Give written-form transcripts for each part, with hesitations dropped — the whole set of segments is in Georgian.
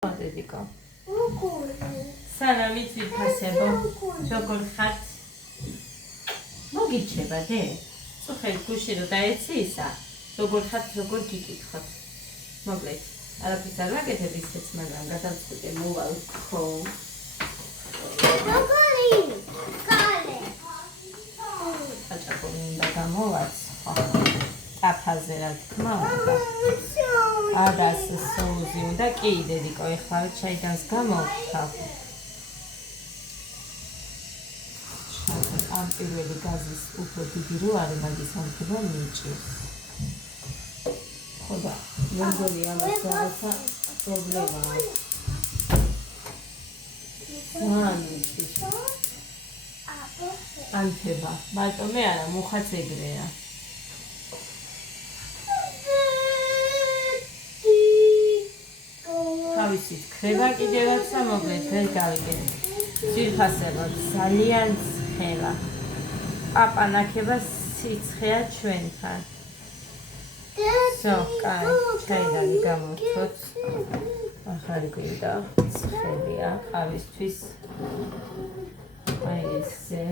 დედიკო. სანამ იცვიფასებო, როგორ ხართ? მოგიჩება დე? წუხეთ გუში რო დაეცისა, როგორ ხართ, როგორ გიკითხოთ. მოკლედ, არაფერს არ ვაკეთებ ისეც, მაგრამ გადავწყვიტე მოვალ ხო. როგორი? კალე. აჭაკო უნდა გამოვაცხო. ტაფაზე რა თქმა უნდა. ადას სოუზი უნდა კი დედიკო, ეხლა ჩაიდანს გამოვხავ. ამ პირველი გაზის უფრო დიდი რო არის, მაგის ამქება მიჭირს. ხო და მეგონი ამას რაღაცა პრობლემაა. მიჭირს. ამქება, ბატონე არა, მუხაც ეგრეა. თავისით ქრება კიდევაცა მოკლედ ვერ გავიგეთ. ძირფასებად ძალიან ცხელა. პაპა ნახება სიცხეა ჩვენთან. So, კაი, ჩაიდანი გამოვთოთ. ახალი გვინდა ცხელია ყავისთვის. აი ესე.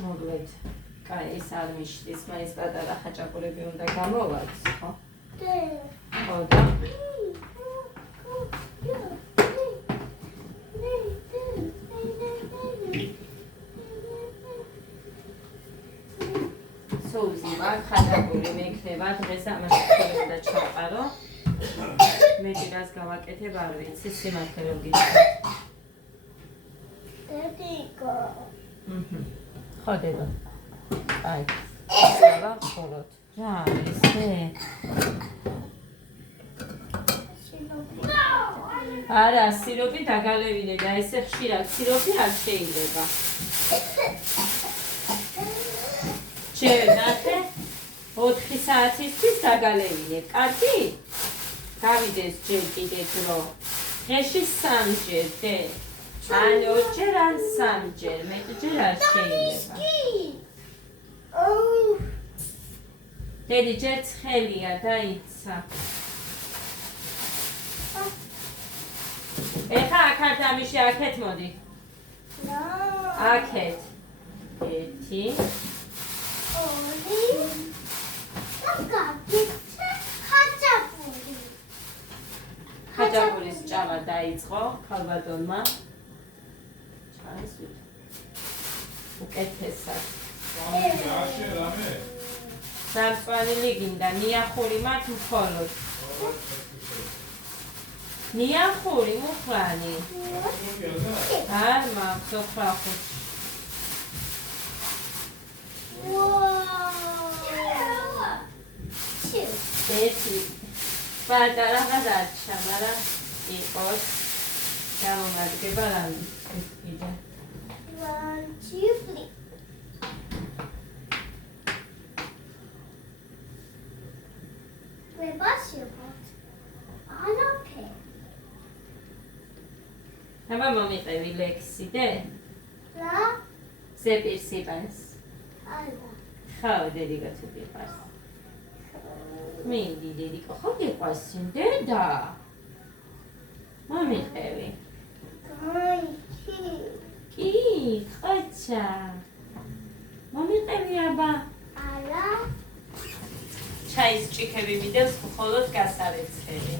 მოკლედ, კაი, ეს არ მიშლის, მაინც პატარა ხაჭაპურები უნდა გამოვაც, ხო? ხო და სოუსი მაგ ხაჭაპური მექნება დღეს ამაში უნდა ჩაყარო. მე დას გავაკეთებ არ ვიცი სიმართლე რომ გითხრათ. დედიკო. ხო დედო. აი. ახლა ხოლოთ. რა ისე? არა, სიროპი დაგალევინე და ესე ხშირად სიროპი არ შეიძლება. ჯერ ნახე 4 საათისთვის დაგალევინე. კარგი? გავიდეს ჯერ კიდე დრო. დღეში 3 ჯერ დე. ან 2 ჯერ ან 3 ჯერ. მეტჯერ არ შეიძლება. დედი ჯერ ცხელია დაიცა. ეხა აქეთ ამიში აქეთ მოდი. აქეთ. 1 ხაჭაპურის ჭამა დაიწყო ქალბატონმა. ჩაისვით. უკეთესად. სამწვანილი გინდა, ნიახური მათ მხოლოდ. ნიახური მუხრანი. არ მაქვს ოქრახო. ერთი პატარა გადარჩა, მაგრამ იყოს გამომადგება რამის კიდე. აბა მომიყევი ლექსი დე? რა? ზეპირს იპანს. არა. ხო, დედიკო თუ გიყვარს. მინდი დედიკო, ხო გიყვარს დედა? მომიყევი. კი, ხოჩა. მომიყევი აბა. არა. ჩაის ჭიქები მიდევს მხოლოდ გასარეცხელი.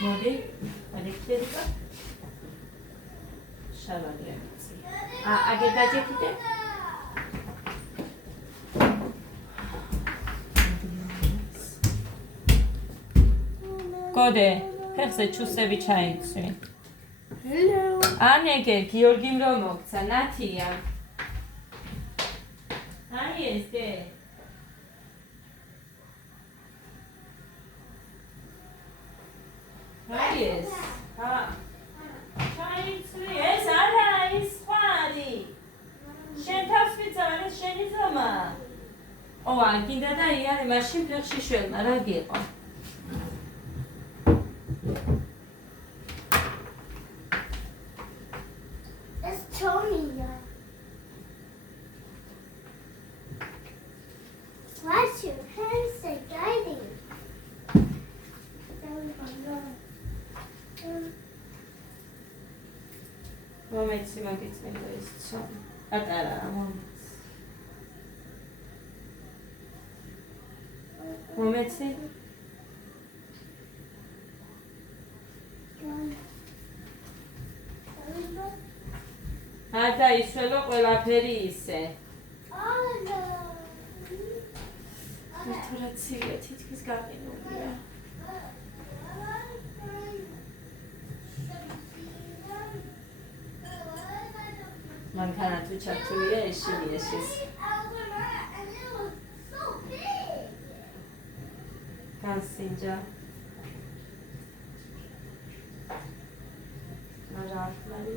მოდი, ალექსანდრა. შალადრეცი. აგე დაჯექიდე. გოდე, ფეხზე ჩუსები ჩაიცვი. Hello. ანეგე, გიორგიმ რომ მოგცა, ნათია. აი ეს დე. აი ეს. ჩაიცვი, ეს არა, ის ხვარი. შენ თავს ვიწავ, ეს შენი ზომა. ო, აგინდა და იარე, მაშინ ფეხში შველმა, რა გიყო? მომეცი მაგიწმინდა ის ცომი. პატარაა მომეცი. მომეცი? არ დაისველო ყველაფერი ისე. თორე ცივია, თითქმის გაყინულია. მანქანა თუ ჩართულია ეშინია შეს. განსინჯა. არა ახალი.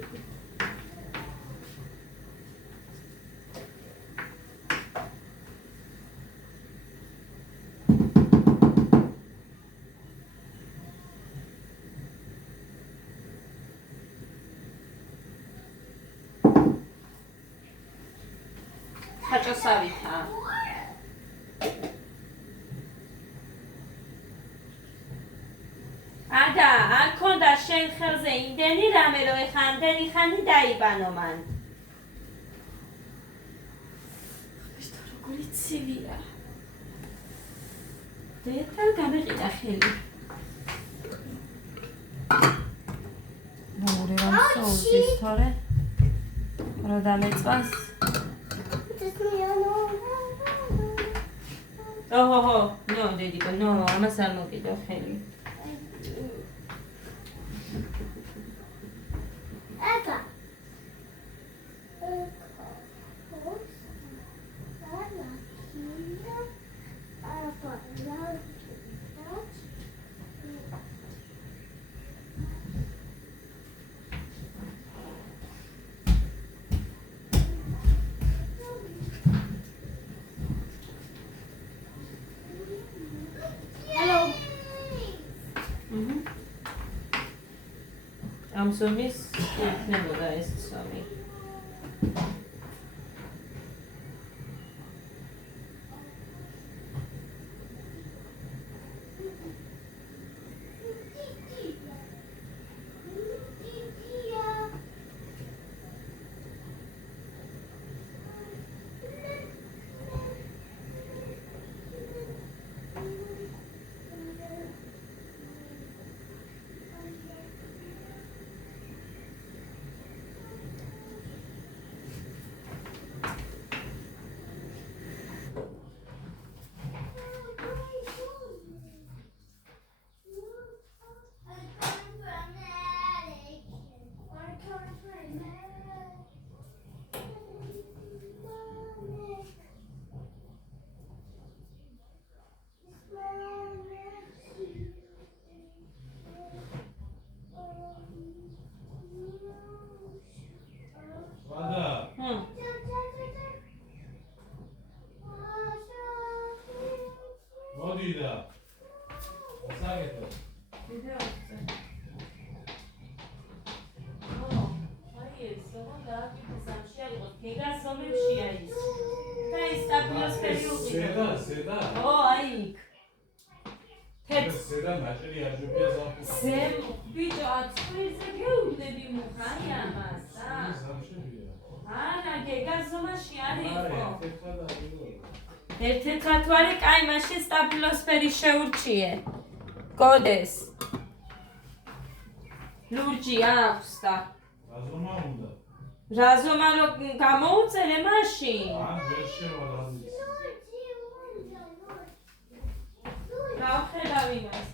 ხაჭოსავითა. ადა, არ ქონდა შენ ხელზე იმდენი რამე, რომ ეხა ამდენი ხანი დაიბანო მან. ხბეშთა როგორი ცივია. დედა გამეყიდა ხელი. მოურე რომ სოუსის თორე. რო დამეწვას. ოჰო, ნო დედიკო, ნო, ამას არ მოკიდო ხელი. Eka. ამ სომის იქნებოდა ეს სომი. ერთ-ერთად კაი მაშინ სტაბილოსფერი შეურჩიე. გოდეს. ლურჯი აქვს და. რაზომა უნდა? რაზომა რომ გამოუწერე მაშინ. ან ვერ შევა რაზი. გავხედავ იმას.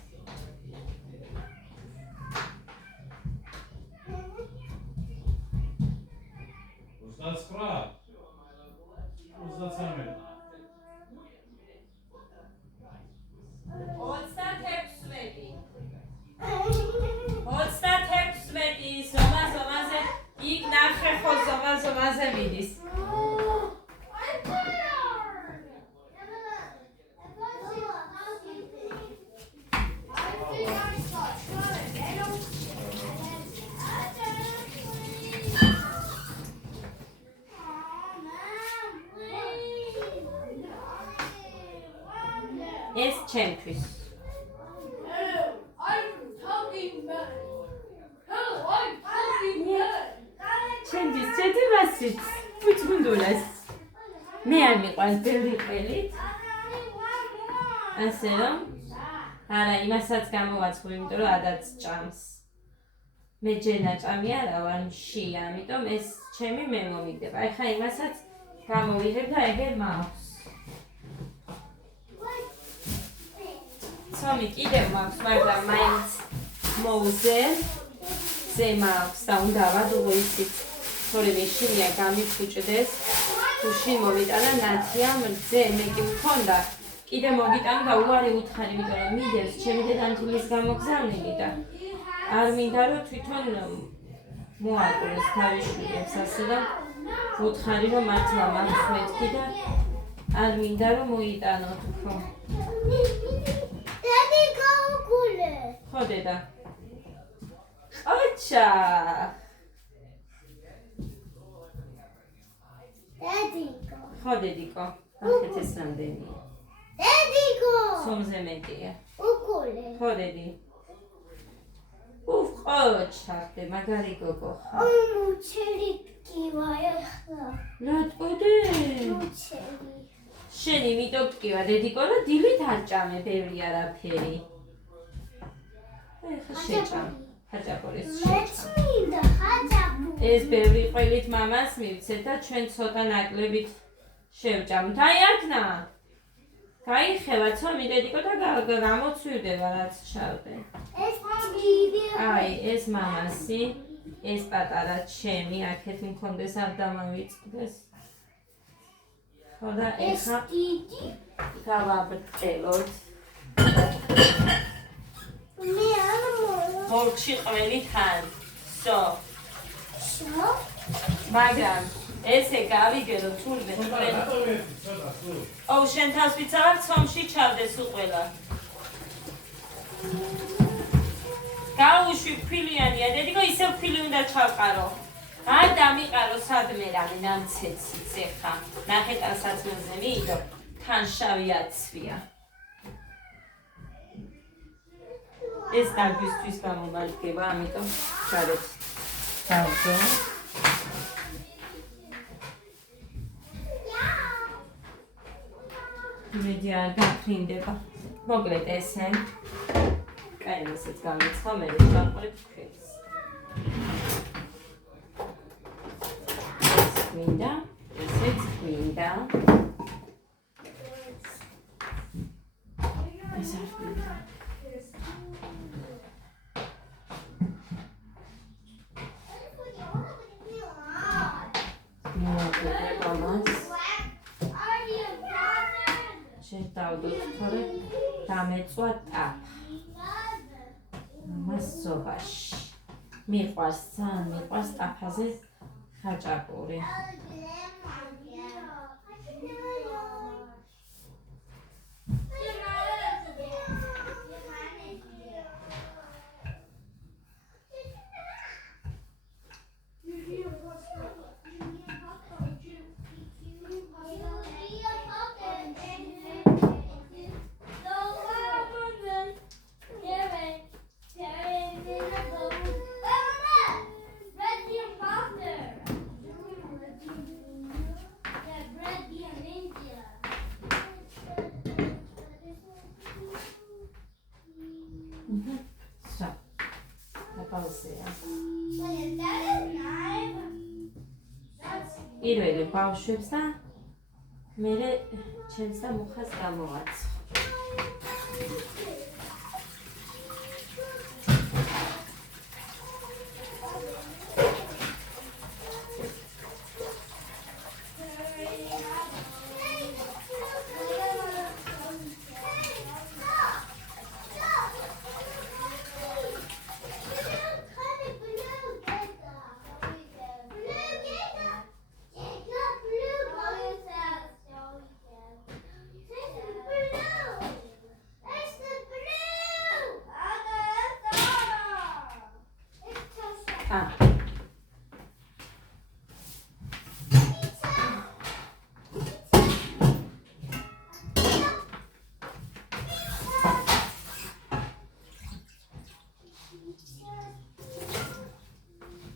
ეს ჩემთვის. იცით, უცმუნდულას. მე არ მიყვარს ბევრი ყველით. ასე რომ არა, იმასაც გამოვაცხობ, იმიტომ რომ ადაც ჭამს. მე ჯერ ნაჭამი არა ვარ მშია, ამიტომ ეს ჩემი მე მომიგდება. აი ხა იმასაც გამოვიღებ და ეგერ მაქვს. ცომი კიდევ მაქვს, მაგრამ მაინც მოუზელ ზე მაქვს და უნდა ავადუღო ისიც. თორემ შინია გამიფუჭდეს, თუ შინ მომიტანა ნათია მრძე, მე კი მქონდა. კიდე მოგიტან და უარი უთხარი, იმიტომ რომ მიდევს ჩემი დედამთილის გამოგზავნილი და არ მინდა რომ თვითონ მოაყოლოს თავიშვილებს, ასე რომ უთხარი რომ მართლა მაქვს მეთქი და არ მინდა რომ მოიტანოთ ხო. დედი გაუგულე. ხო დედა. ოჩა. დედიკო. ხო დედიკო. ახეთ ეს რამდენია. დედიკო. სომზე მეტია. უგულე. ხო დედი. ოჩა, ხე მაგარი გოგო ხარ. მუჩელი კივაა ხა. რატო დე? მუჩელი. შენ იმიტომ გკივა დედიკო და დილით არ ჭამე ბევრი არაფერი. ეხა შეჭამ. ხაჭაპურის შეჭამ. მეცმინდა ხაჭაპური. ეს ბევრი ყველით მამას მივცეთ და ჩვენ ცოტა ნაკლებით შევჭამთ. აი აქნა. გაიხევა ცომი დედიკო და გამოცვირდება რაც ჩავდე. ეს დიდი. აი ეს მამასი, ეს პატარა ჩემი, აქეთ მქონდეს არ დამავიწყდეს. ხო და ეს ეხა დიდი. გავაბრტყელოთ. მე არ მოვა. მორჩი ყველი თან. სო, შო? მაგრამ ესე გავიგერო თურმე თქვენ. ოუ შენ თავს ვიცავარ ცომში ჩავდეს უყველა. გაუშვი ფილიანია, დედიკო ისევ ფილი უნდა ჩავყარო. არ დამიყარო სადმე რამე ნამცეციც ეხა. ნახეთ ამ საწმელზე მიიდო, თან შავი აცვია. ეს დაგვისთვის გამომადგება, ამიტომ გარეთ დავდო. მედი არ გაფრინდება. მოკლედ ესე. კაი, ესეც გამიცხა, მე დავყოლებ თქვენს. მინდა, ესეც მინდა. ეს არ მინდა. მოვაკლებ ამას. შევდავდოთ თორე დამეწვა ტაფა. ამას ზობაში. მიყვარს ძალიან, მიყვარს ტაფაზე ხაჭაპური. პირველი ბავშვებს და მერე ჩემს და მუხას გამოვაცხო.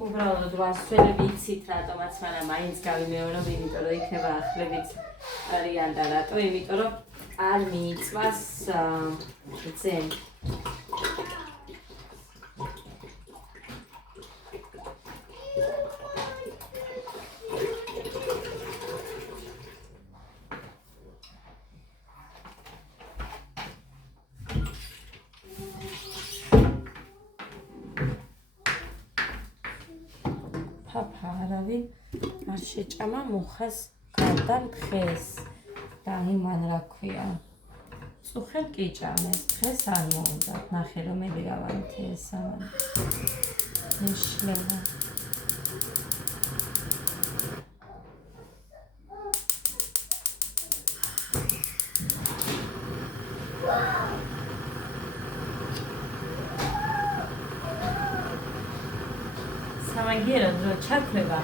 უბრალოდ ვასწავლები იცით რატომაც, მაგრამ მაინც გავიმეორებ, იმიტომ რომ იქნება ახლებიც არიან და რატო? იმიტომ რომ არ მიიწვას ძენ. Papa, aravin ar შეჭამა მუხას გარდან დღეს და იმან რა ქვია წუხელ კი ჭამეს დღეს არ მოუნდა ნახე რომ მე გავანთე ეს ამან ეშლება სამაგიეროდ რომ ჩაქრება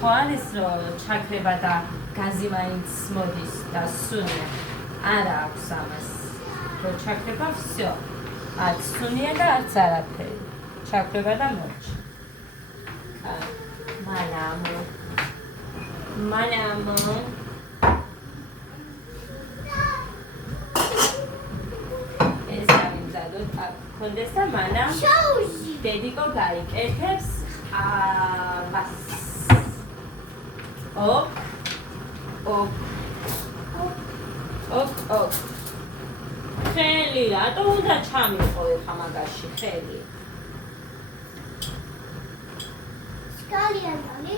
ხო არის რომ ჩაქრება და გაზი მაინც მოდის და სუნია არა აქვს ამას რომ ჩაქრება всё არც სუნია და არც არაფერი ჩაქრება და მოჩ მანამო ეს გამიზადოთ აქ კონდეს და მანამ დედიკო გაიკეთებს bas. Op. ხელი რატო უნდა ჩამიყოვე ხამაგაში ხელი? სკალიანალი.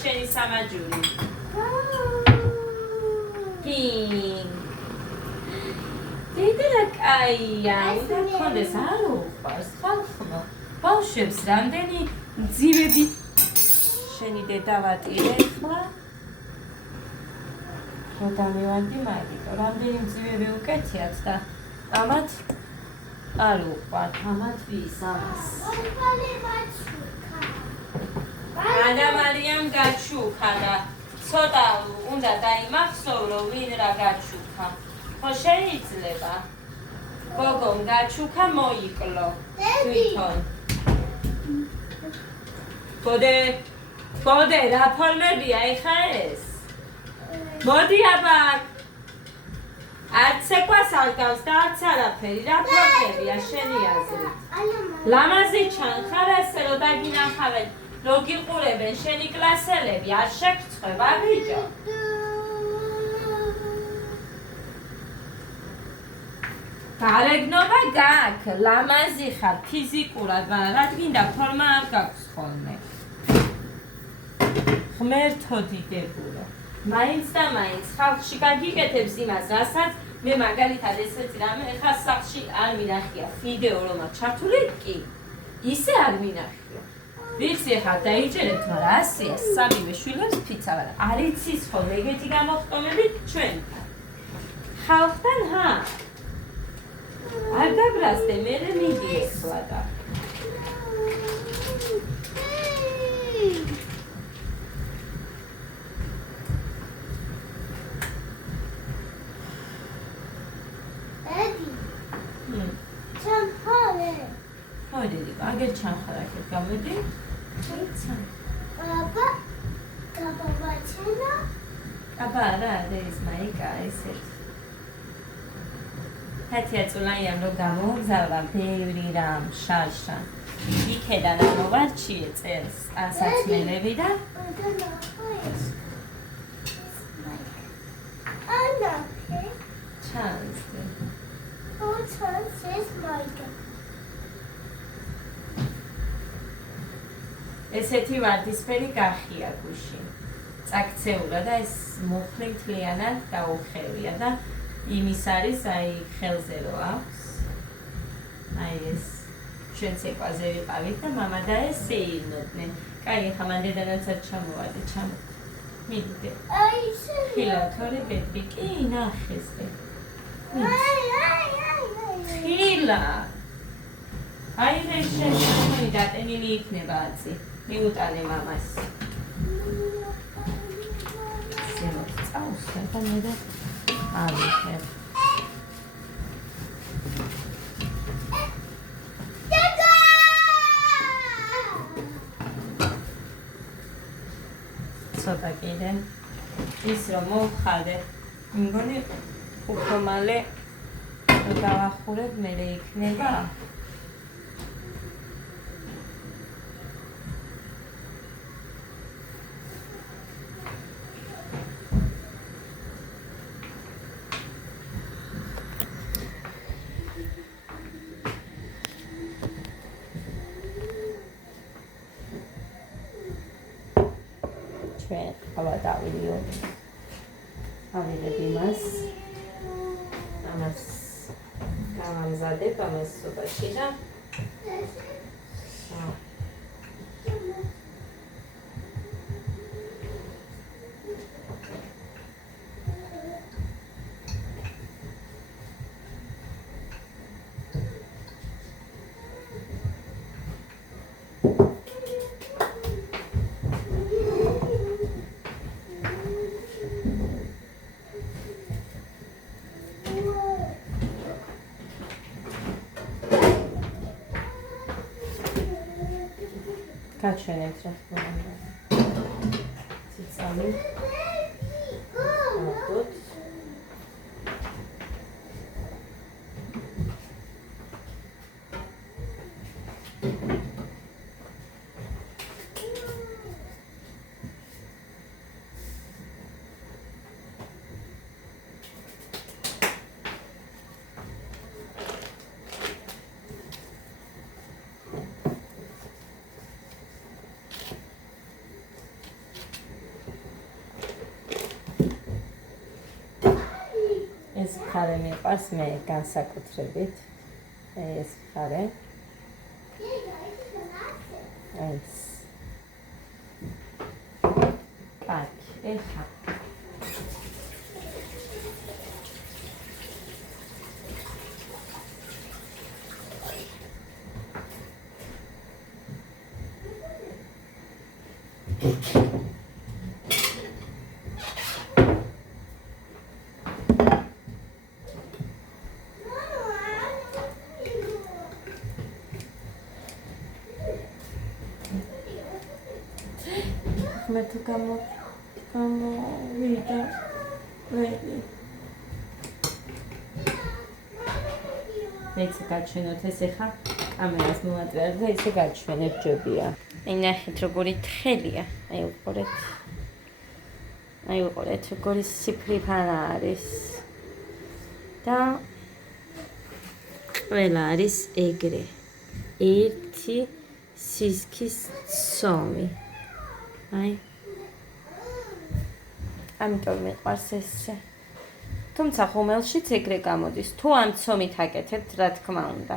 შენი სამაჯური. Ping. Didera კაია, უნდა გქონდეს არ უყვარს ხალხმა. ბავშვებს რამდენი ძივები შენი დედა ვატირე ხლა? რო დამევანდი მაგიტო, რამდენი ძივები უკეთიათ და ამათ არ უყვართ, ამათ ვის ამას. ანა მარიამ გაჩუქა და ცოტა უნდა დაიმახსოვრო ვინ რა გაჩუქა. ხო შეიძლება გოგომ გაჩუქა მოიკლო თვითონ გოდე რა ფორმებია ეხა ეს მოდი აბა არც ეკვას არ გავს და არც არაფერი რა ფორმებია შენი აზრით ლამაზი ჩანხარ ასე რომ დაგინახავენ რო გიყურებენ შენი კლასელები არ შეგწყვება ბიჭო გარეგნობა გაქვს, ლამაზი ხარ, ფიზიკურად, მაგრამ რა გინდა ფორმა არ გაქვს ხოლმე. ღმერთო დიდებულო. მაინც და მაინც ხალხში გაგიკეთებს იმას, რასაც მე მაგალითად ესეც რამე ხა სახში არ მინახია ვიდეო რომ ჩართული კი ისე არ მინახია. ვიცი ხა დაიჭერეთ, მაგრამ ასეა სამივე შვილებს ფიცა, მაგრამ არ იცის ხოლმე ეგეთი გამოხტომები ჩვენთან. ხალხთან ჰა არ დაბრასდე, მერე მიდი ეხლა და. ედი. ჩამხარე. მოიდი, აგერ ჩამხარა აქეთ გამოდი. ეცა. აბა, გაბავაჩენა. აბა რა, ეს მაიკა ესეთ. Hatiațulaia rogamo zalva ბევრი რამ შარშა. იქედან ამოვარჩიე წერს ასაცმელები და ანა ჩანს. ჩანს ეს მაიკა. ესეთი ვარდისფერი გახია გუში. წაქცეულა და ეს მუხლი მთლიანად დაუხევია და იმის არის აი ხელზე რო აქვს აი ეს ჩვენც ეკვაზე ვიყავით და მამა და ეს ეილოდნენ კაი ხა მან დედანაცად ჩამოვარდი მიდე აი ისე ხილა თორე ბედრი კი ნახეს და აი ხილა აი ეს შემოვიდა დატენილი იქნება აცი მიუტანე მამას ზემოთ წავსვე და მე და არ ვიხებ ცოტა კიდე ის რომ მოვხადე მგონი უფრო მალე დავახურებ მე იქნება ჩვენ ყავა დავილიოთ ავიღებ იმას ამას გამამზადებ ამას სოფაში და გაჩვენებთ რა თქმა უნდა ციცამი ავდოთ ეს ხარე მიყვარს მე განსაკუთრებით ეს ხარე ეს კარგი ეხა მე თუ გამოვიდა ვედი მეც გაჩვენოთ ეს ეხა კამერას მოვაწერე და ისე გაჩვენებ ჯობია აი ნახეთ როგორი თხელია აი უყურეთ როგორი სიფრიფანა არის და ყველა არის ეგრე ერთი სისქის ცომი აი ამიტომ მიყვარს ესე თუმცა ხომელშიც ეგრე გამოდის თუ ამ ცომით აკეთებთ რა თქმა უნდა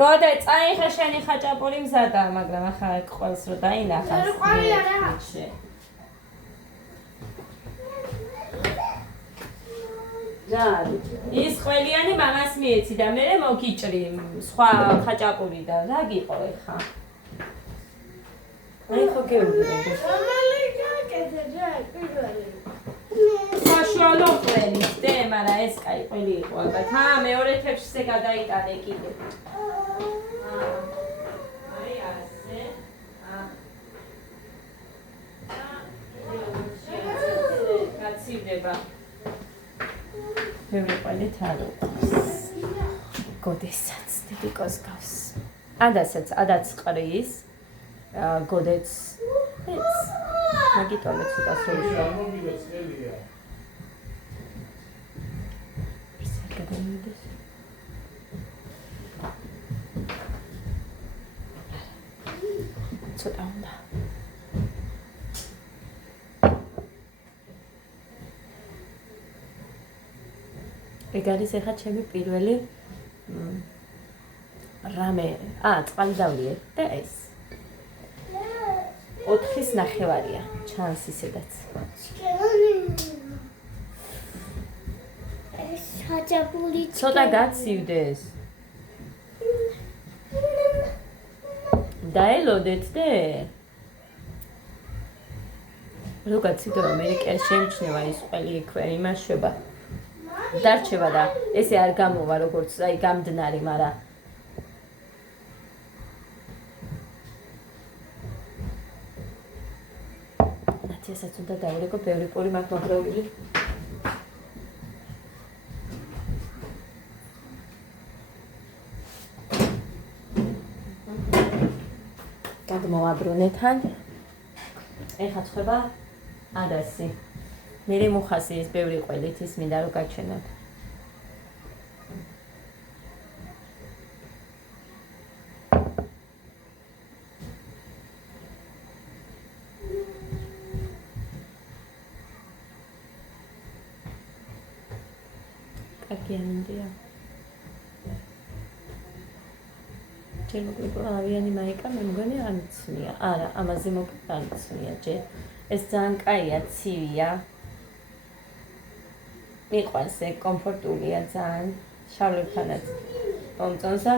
გოდე წაიღე შენი ხაჭაპური მზადაა მაგრამ ახლა ყველს რო დაინახავს რა ის ყველიანი მამას მიეცი და მე მოგიჭრი სხვა ხაჭაპური და რა გიყო ეხა აი ხო გეუბნები საშუალო ყველი დე მაგრამ ეს კაი ყველი იყო ალბათ მეორე თეფშზე გადაიტანე კიდე აი ასე კაცივდება ბევრი ყველი თარო გოდესაც ტიპიკოს გავს ადაც ყრის გოდეც ეს მაგიტომე ცოტა სოუშა ცოტა უნდა ეგ არის ეხა ჩემი პირველი რამე წყალი დავლიე და ეს 4.5 ჩანს ისედაც ეს ხაჭაპური ცოტა გაცივდეს დაელოდეთ და რო გაცივდება მე კი შემჩნევა ის ყველი იქვე იმაშება დარჩება და ესე არ გამოვა როგორც აი გამდნარი მაგრამ ესაც უნდა დავირეკო, ბევრი პური მაქვს მოგროვილი. გადმოვაბრუნე თან. ეხლა ცხება ადასი. მერე მუხასი ის ბევრი ყველით ის მინდა რომ გაჩენოთ. კარგი ამინდია. ჯერ მოკლედ ავიანი მაიკა მე მგონი არ მიცნია. არა, ამაზე მოკლედ არ მიცნია ჯერ. ეს ძალიან კაია, ცივია. მიყვარს ეგ კომფორტულია ძალიან. შავლებთანაც მომწონს და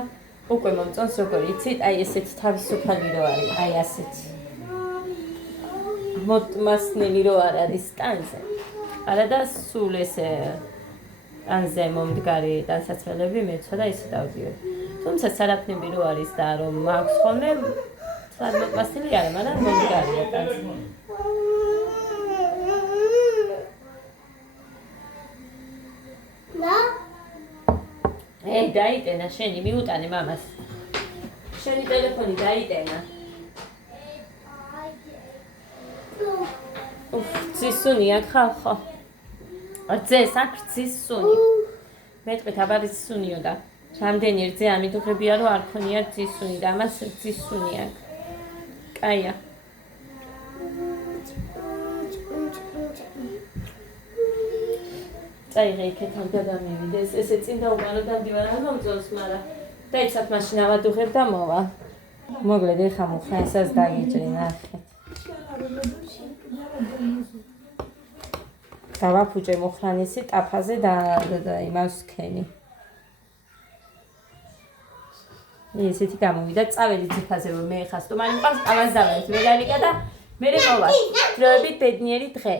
უკვე მომწონს როგორ იცით, აი ესეთი თავისუფალი რო არის, აი ასეთი. მოსმასნელი რო არ არის სტანზე. არა და სულ ესე ანზე მომდგარი დასაცველები მეცვა და ისე დავდიოდი. თუმცა სარაფნები რო არის და რომ მაქვს ხოლმე სად მოსმასნელი არა, მაგრამ მომდგარია ტანზე. დაიტენა შენი მიუტანე მამას. შენი ტელეფონი დაიტენა. ძისუნია ხალხო. ძეს აქ ძისუნი. მეტყვით აბარის სუნიო და რამდენი რძე ამიტოხებია რომ არ ქონია ძისუნი და ამას ძისუნი აქ. კაია. წაიღე იქეთან გადამივიდეს, ესე წინ დაუყარო დამდივარ არ მომწონს, მაგრამ დაიცათ მაშინ ავადუღებ და მოვა. მოგლედ ეხა მუხა ესას დაგიჭრი, ნახეთ. დავაფუჭე მუხრანისი ტაფაზე და იმას ვქენი. ისეთი გამოვიდა, წავედი ძიფაზე რომ მე ეხა სტუმარი მყავს, ამას დავერთ ვეგანიკა და მერე მოვა. დროებით ბედნიერი დღე.